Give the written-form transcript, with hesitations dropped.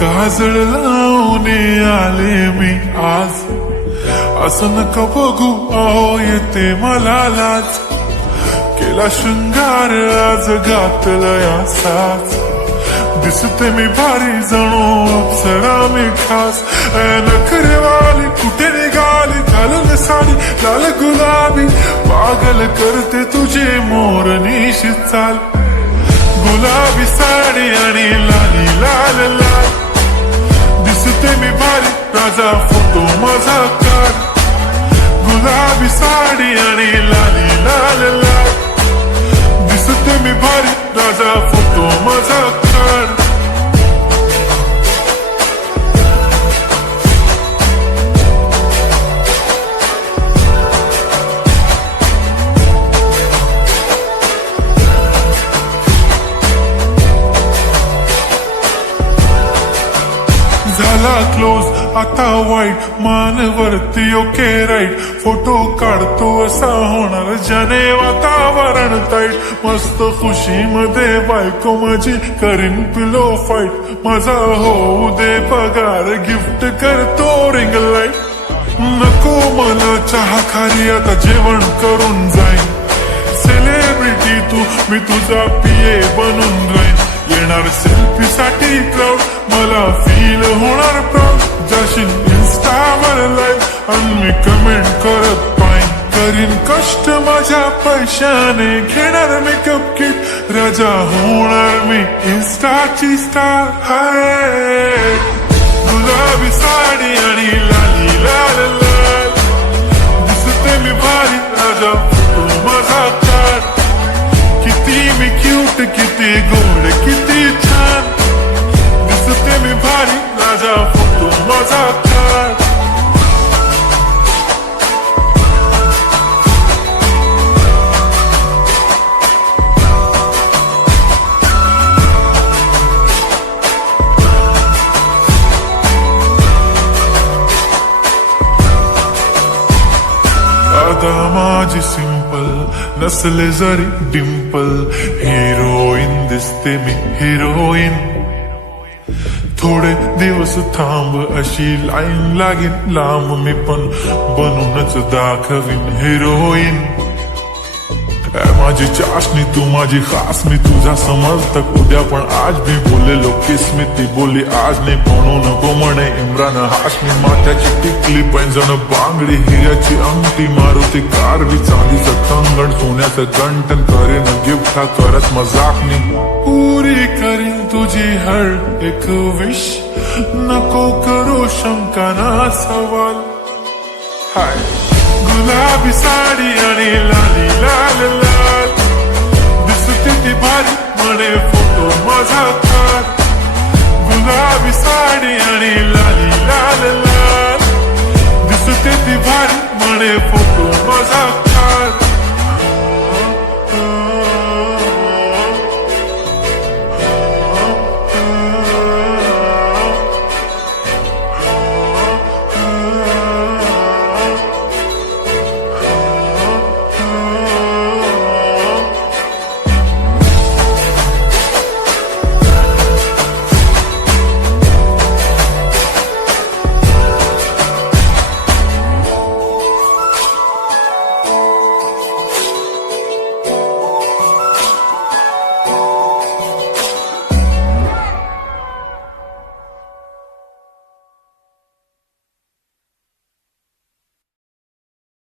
काजळ लावून आले मी आज, असं नका बघू अहो येते मला लाज. केला शृंगार आज घातला असाच, दिसते मी भारी जणू अप्सरा मी खास. नखरेवाली कुठे निघाली घालून साडी लाल गुलाबी, पागल करते तुझे मोरनीशी चाल. गुलाबी साडी आणि लाली लाल लाल, दिसते मी भारी राजा फोटो माझा काढ. गुलाबी साडी आणि लाली लाल लाल, दिसते मी भारी राजा फोटो माझा काढ. झाला क्लोज आता वाईट, मानवरती ओके राईट. फोटो काढतो असा होणार ज्याने वातावरण ताईट. मस्त खुशी मध्ये बायको माझी करीन पिलो फाईट. माझा होऊ दे पगार गिफ्ट करतो रिंग लाईट. नको मला चहा खारी आता जेवण करून जाईन. सेलिब्रिटी तू मी तुझा पिये बनून राहीन. येणार सेल्फी साठी क्राऊड मला फील होणार प्राऊड. जाशील इन्स्टावर लाईव्ह आणि मी कमेंट करत पाहिन. करीन कष्ट माझ्या पैशाने घेणार मेकअप किट. राजा होणार मी इन्स्टाची स्टार. हाय गुलाबी साडी आणि लाली लाल लाल, दिसते मी भारी राजा फोटो माझा काढ. किती मी क्यूट किती गोड किती छान, दिसते मी भारी राजा फोटो माझा काढ. आता माझी सिंपल नसले जरी डिंपल, हिरोईन दिसते मी हिरोईन. थोडे दिवस थांब अशी लाईन लागेल लांब, मी पण बनूनच दाखवीन हिरोईन. माझी चाशनी तू माझी खास, मी तुझा समर्थक उद्या पण आज मी बोललेलो किस्मी. ती बोली आज नाही म्हणू नको म्हणे इम्रान हाशमी. माथ्याची टिकली पैंजण बांगडी हिऱ्याची अंगठी, मारुती कारवी चांदीचं कंगण सोन्याचं गंटन. करेन गिफ्ट हा करत मजाकनी, पुरी करीन तुझी हर एक विश. नको करू शंका ना सवाल. हाय गुलाबी साडी आणि लाली लाल लाल, दिसते ती भारी म्हणे फोटो माझा काढ. गुलाबी साडी आणि लाली लाल लाल, दिसते ती भारी म्हणे फोटो माझा काढ.